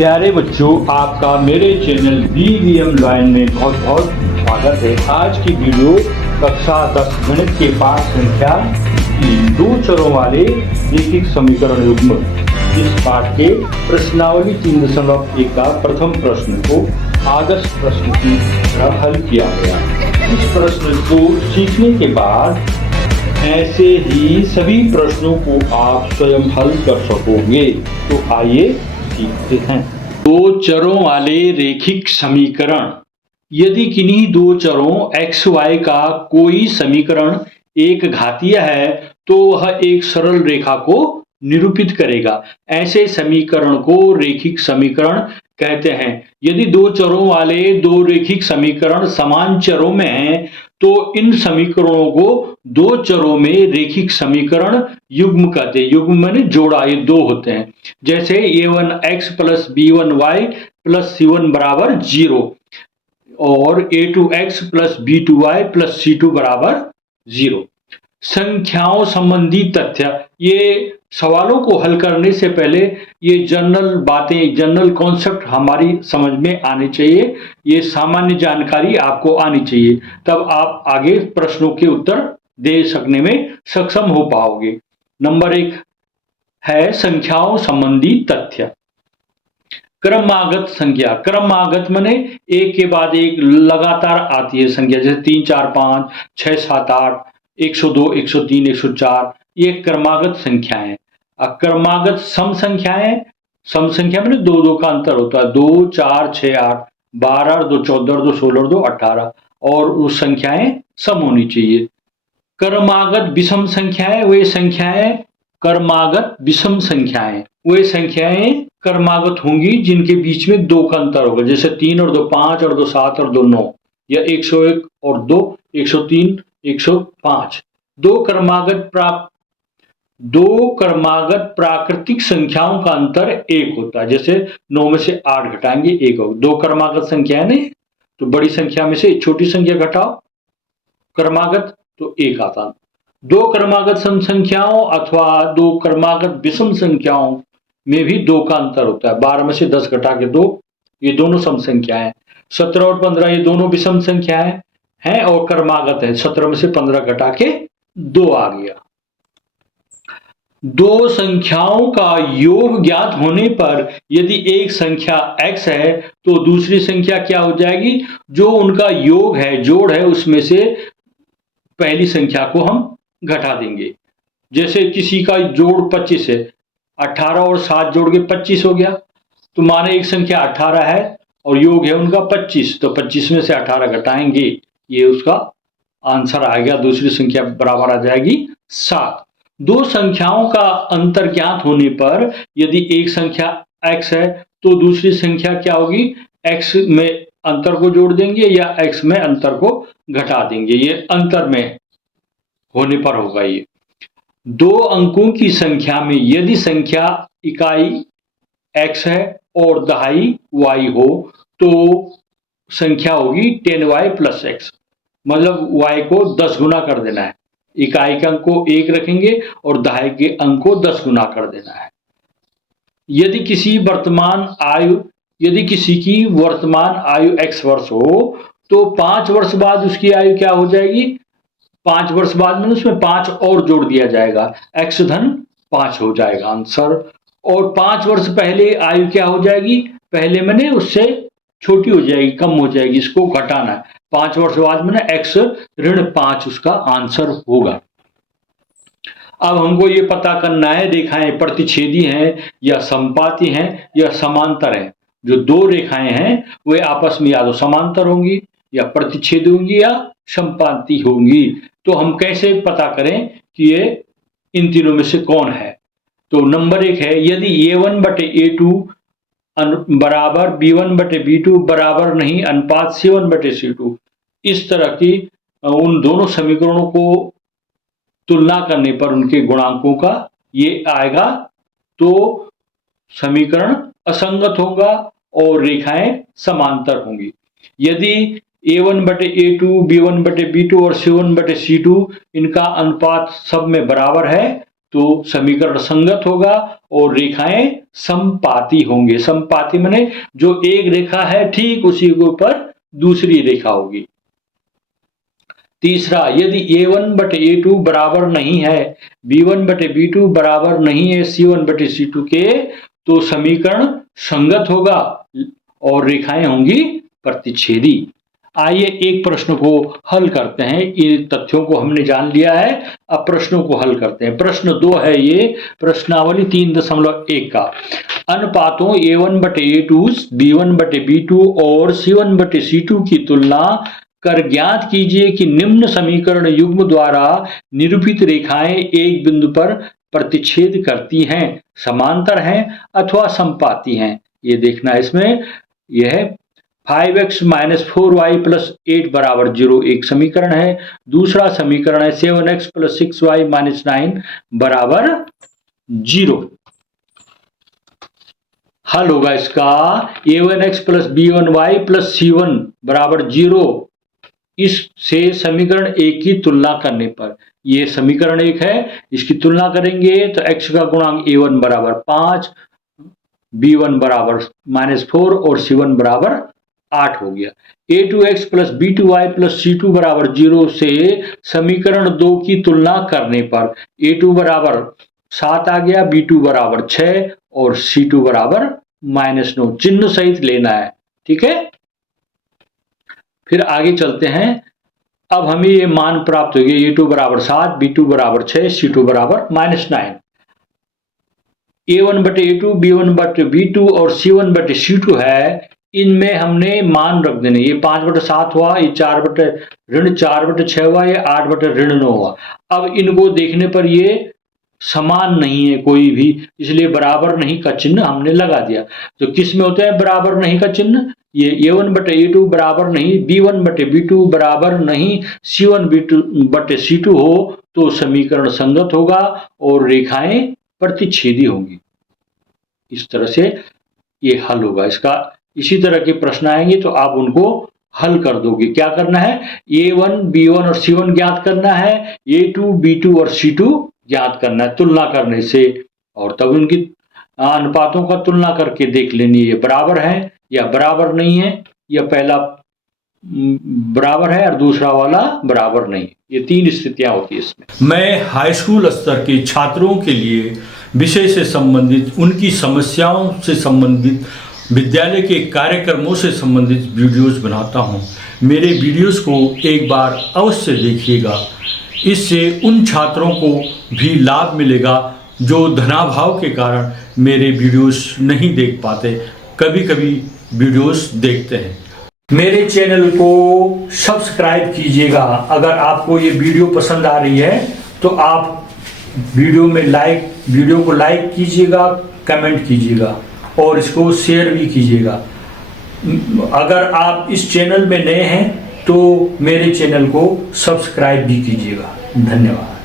प्यारे बच्चों, आपका मेरे चैनल BVM लॉयन में बहुत बहुत स्वागत है। आज की वीडियो कक्षा 10 गणित के पाठ संख्या 3 दो चरों वाले रैखिक समीकरण युग्म। इस पाठ के प्रश्नावली 3.1 का प्रथम प्रश्न को आदर्श प्रश्न की तरह हल किया गया। इस प्रश्न को सीखने के बाद ऐसे ही सभी प्रश्नों को आप स्वयं हल कर सकोगे। तो आइए सीखते हैं। दो चरों वाले रैखिक समीकरण। यदि किन्हीं दो चरों x y का कोई समीकरण एक घातीय है तो वह एक सरल रेखा को निरूपित करेगा। ऐसे समीकरण को रैखिक समीकरण कहते हैं। यदि दो चरों वाले दो रैखिक समीकरण समान चरों में हैं तो इन समीकरणों को दो चरों में रैखिक समीकरण युग्म कहते हैं। युग्म माने जोड़ा, ये दो होते हैं। जैसे a1x plus b1y plus c1 बराबर 0 और a2x plus b2y plus c2 बराबर 0। संख्याओं संबंधी तथ्य। ये सवालों को हल करने से पहले ये जनरल बातें, जनरल कॉन्सेप्ट हमारी समझ में आने चाहिए। ये सामान्य जानकारी आपको आनी चाहिए, तब आप आगे प्रश्नों के उत्तर दे सकने में सक्षम हो पाओगे। नंबर 1 है संख्याओं संबंधी तथ्य। क्रमागत संख्या। क्रमागत माने एक के बाद एक लगातार आती है संख्या, जैसे 3 4 5 6 7 8 102 103 104, ये क्रमागत संख्याएं। अक्रमागत सम संख्याएं। सम संख्या में दो दो का अंतर होता है, 2 4 6 8 12 2 14 2 16 2 18, और वो संख्याएं सम होनी चाहिए। क्रमागत विषम संख्याएं वे संख्याएं क्रमागत विषम संख्याएं वे संख्याएं क्रमागत होंगी जिनके बीच में 2 का अंतर होगा, जैसे 3 और 2 5 और 2 7 और 2 9, या 101 और 2 103 105। दो क्रमागत प्राकृतिक संख्याओं का अंतर 1 होता है, जैसे 9 में से 8 घटाएंगे 1 होगा। दो क्रमागत संख्या नहीं तो बड़ी संख्या में से छोटी संख्या घटाओ क्रमागत तो 1 आता है। दो क्रमागत सम संख्याओं अथवा दो क्रमागत विषम संख्याओं में भी 2 का अंतर होता है। 12 में से 10 घटा के 2, ये दोनों सम संख्याएं। 17 और 15 ये दोनों विषम संख्याएं हैं और क्रमागत है। 17 में से 15 घटा के 2 आ गया। दो संख्याओं का योग ज्ञात होने पर यदि एक संख्या x है तो दूसरी संख्या क्या हो जाएगी? जो उनका योग है, जोड़ है, उसमें से पहली संख्या को हम घटा देंगे। जैसे किसी का जोड़ 25 है, 18 और 7 जोड़ के 25 हो गया, तो माने एक संख्या 18 है और योग है उनका 25, तो 25 में से 18 घटाएंगे, ये उसका आंसर आएगा। दूसरी संख्या बराबर आ जाएगी 7। दो संख्याओं का अंतर ज्ञात होने पर यदि एक संख्या x है तो दूसरी संख्या क्या होगी? x में अंतर को जोड़ देंगे या x में अंतर को घटा देंगे, ये अंतर में होने पर होगा। ये दो अंकों की संख्या में यदि संख्या इकाई x है और दहाई y हो तो संख्या होगी 10y प्लस x, मतलब y को 10 गुना कर देना है। इकाई के अंक को 1 रखेंगे और दहाई के अंक को 10 गुना कर देना है। यदि किसी की वर्तमान आयु x वर्ष हो तो 5 वर्ष बाद उसकी आयु क्या हो जाएगी? 5 वर्ष बाद में उसमें 5 और जोड़ दिया जाएगा, x धन 5 हो जाएगा आंसर। और 5 वर्ष पहले आयु क्या हो जाएगी? पहले मैंने उससे छोटी हो जाएगी, कम हो जाएगी, इसको घटाना है। 5 वर्ष बाद में x ऋण 5 उसका आंसर होगा। अब हमको ये पता करना है रेखाएं प्रतिच्छेदी हैं या समपाती हैं या समांतर हैं। जो दो रेखाएं हैं वे आपस में या तो समांतर होंगी या प्रतिच्छेदी होंगी या समपाती होंगी। तो हम कैसे पता करें कि ये इन तीनों में से कौन है? तो नंबर 1 है, यदि a1 बटे a2 बराबर b1 बटे b2 बराबर नहीं अनुपात c1 बटे c2, इस तरह की उन दोनों समीकरणों को तुलना करने पर उनके गुणांकों का ये आएगा तो समीकरण असंगत होगा और रेखाएं समांतर होंगी। यदि a1 बटे a2 b1 बटे b2 और c1 बटे c2 इनका अनुपात सब में बराबर है तो समीकरण संगत होगा और रेखाएं समपाती होंगे। समपाती माने जो एक रेखा है ठीक उसी के ऊपर दूसरी रेखा होगी। तीसरा, यदि a1 बटे a2 बराबर नहीं है, b1 बटे b2 बराबर नहीं है c1 बटे c2 के, तो समीकरण संगत होगा और रेखाएं होंगी प्रतिच्छेदी। आइए एक प्रश्न को हल करते हैं। ये तथ्यों को हमने जान लिया है, अब प्रश्नों को हल करते हैं। प्रश्न 2 है ये प्रश्नावली 3.1 का। अनुपातों a1 बटे a2, b1 बटे b2 और c1 बटे c2 की तुलना कर ज्ञात कीजिए कि निम्न समीकरण युग्म द्वारा निरूपित रेखाएं एक बिंदु पर प्रतिच्छेद करती हैं, समांतर हैं अथवा समपाती हैं। ये देखना है इसमें। यह 5x - 4y + 8 बराबर 0 एक समीकरण है। दूसरा समीकरण है 7x + 6y - 9 बराबर 0। हल होगा इसका a1x + b1y + c1 बराबर 0। इससे समीकरण 1 की तुलना करने पर, ये समीकरण 1 है, इसकी तुलना करेंगे तो x का गुणांक a1 बराबर 5, b1 बराबर -4 और c1 बराबर 8 हो गया। a2x + b2y + c2 बराबर 0 से समीकरण 2 की तुलना करने पर a2 बराबर 7 आ गया, b2 बराबर 6 और c2 बराबर -9, चिन्ह सहित लेना है। ठीक है, फिर आगे चलते हैं। अब हमें ये मान प्राप्त हो गया, a2 बराबर 7, b2 बराबर 6, c2 बराबर -9। a1 बटे a2, b1 बटे b2 और c1 बटे c2 है, इनमें हमने मान रख देने। ये 5 बटे 7 हुआ, ये 4 बटे ऋण 6 हुआ, ये 8 बटे ऋण 9 हुआ। अब इनको देखने पर ये समान नहीं है कोई भी, इसलिए बराबर नहीं का चिन्ह हमने लगा दिया। तो किस में होता है बराबर नहीं का चिन्ह? ये a1 बटे a2 बराबर नहीं, b1 बटे b2 बराबर नहीं, c1 बटे c2 हो तो समीकरण संगत होगा और रेखाएं प्रतिच्छेदी होंगी। इस तरह से ये हल होगा इसका। इसी तरह के प्रश्न आएंगे तो आप उनको हल कर दोगे। क्या करना है? a1, b1 और c1 ज्ञात करना है, a2, b2 और c2 ज्ञात करना है तुलना करने से, और तब उनकी अनुपातों का तुलना करके देख लेनी है बराबर है या बराबर नहीं है, या पहला बराबर है और दूसरा वाला बराबर नहीं। ये 3 स्थितियां होती है इसमें। मैं हाई स्कूल स्तर के छात्रों के लिए विषय से संबंधित, उनकी समस्याओं से संबंधित, विद्यालय के कार्यक्रमों से संबंधित वीडियोस बनाता हूं। मेरे वीडियोस को एक बार अवश्य देखिएगा, इससे उन छात्रों को भी लाभ मिलेगा जो धनाभाव के कारण मेरे वीडियोस नहीं देख पाते, कभी कभी वीडियोस देखते हैं। मेरे चैनल को सब्सक्राइब कीजिएगा। अगर आपको ये वीडियो पसंद आ रही है तो आप वीडियो को लाइक कीजिएगा, कमेंट कीजिएगा और इसको शेयर भी कीजिएगा। अगर आप इस चैनल में नए हैं तो मेरे चैनल को सब्सक्राइब भी कीजिएगा। धन्यवाद।